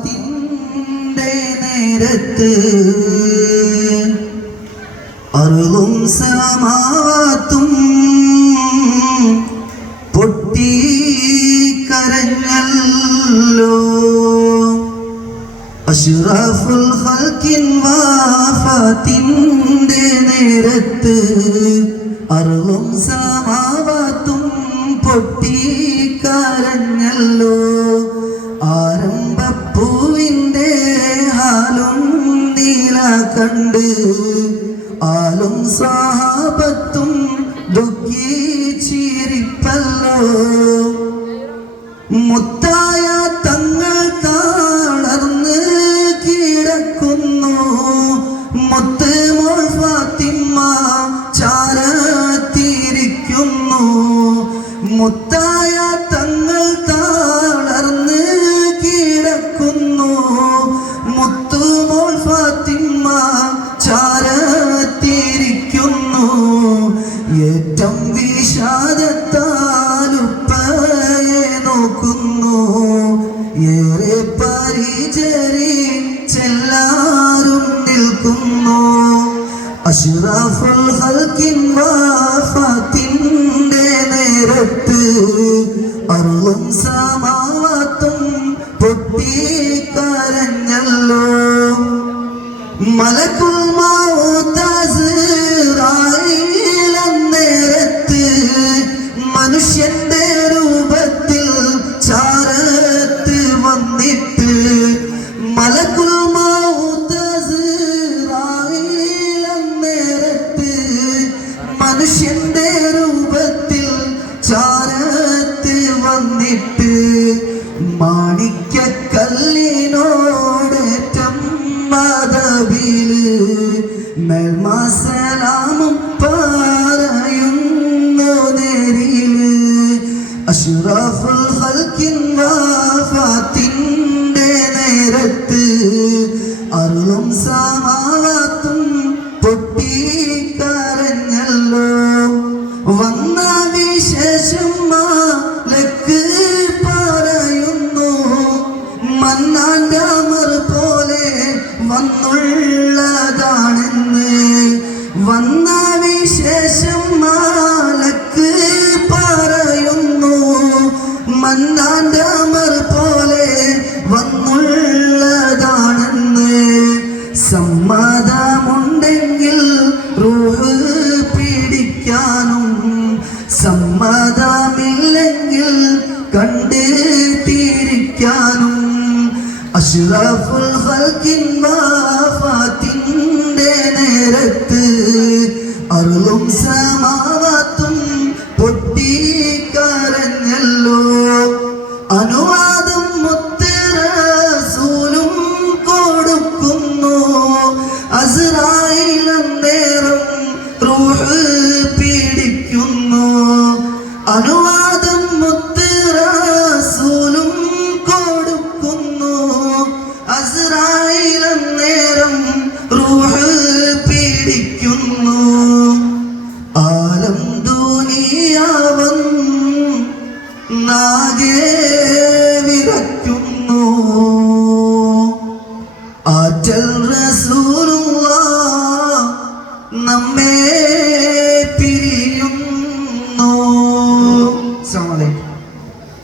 വഫാത്തിന്റെ നേരത്ത് അറുതും സമാവാത്തും പൊട്ടി കരഞ്ഞല്ലോ. അഷ്റഫുൽ ഖൽക്കിൻ വാഫാത്തിന്റെ നേരത്ത് അറുതും സമാവാത്തും പൊട്ടി കരഞ്ഞല്ലോ ആരംഭപ്പൂവിന്റെ ഹാലും നീല കണ്ട് ആലും സാപത്തും ദുഃഖിച്ചിരിപ്പല്ലോ മുത്തായ ഏറ്റം വിഷാദത്താലുപ്പയെ നോക്കുന്നു. ഏറെ പരിചരി ചെല്ലാരും നിൽക്കുന്നു. അഷ്റഫുൽ ഹൽക്കിൻ വാഫാത്തിന്റെ നേരത്ത് അറുളും സമാവത്തും പൊട്ടിക്കരഞ്ഞല്ലോ മാണിക്യക്കല്ലിനോടേറ്റം മതവിൽ മേൽമാസലാമും വന്ന വിശേഷം മാലക്ക് പറയുന്നു മന്നാന്റെ അമർ പോലെ വന്നുള്ളതാണെന്ന് സമ്മതമുണ്ടെങ്കിൽ റൂഹ് പിടിക്കാനും സമ്മതമില്ലെങ്കിൽ കണ്ട് തിരിക്കാനും അഷ്റഫുൽ ഖൽക്കിൻ വാഫാത്തിന്റെ അനുവാദം മുത്തറസൂലും കൊടുക്കുന്നു. അസ്രായിലും നേരം റൂഹ് പീഡിക്കുന്നു അനുവാദം മുത്തറസൂലും കൊടുക്കുന്നു. അസ്രായിലും നേരം റൂഹ് പീഡിക്കുന്നു ആലം ദുനിയാവൻ നാഗേ Namme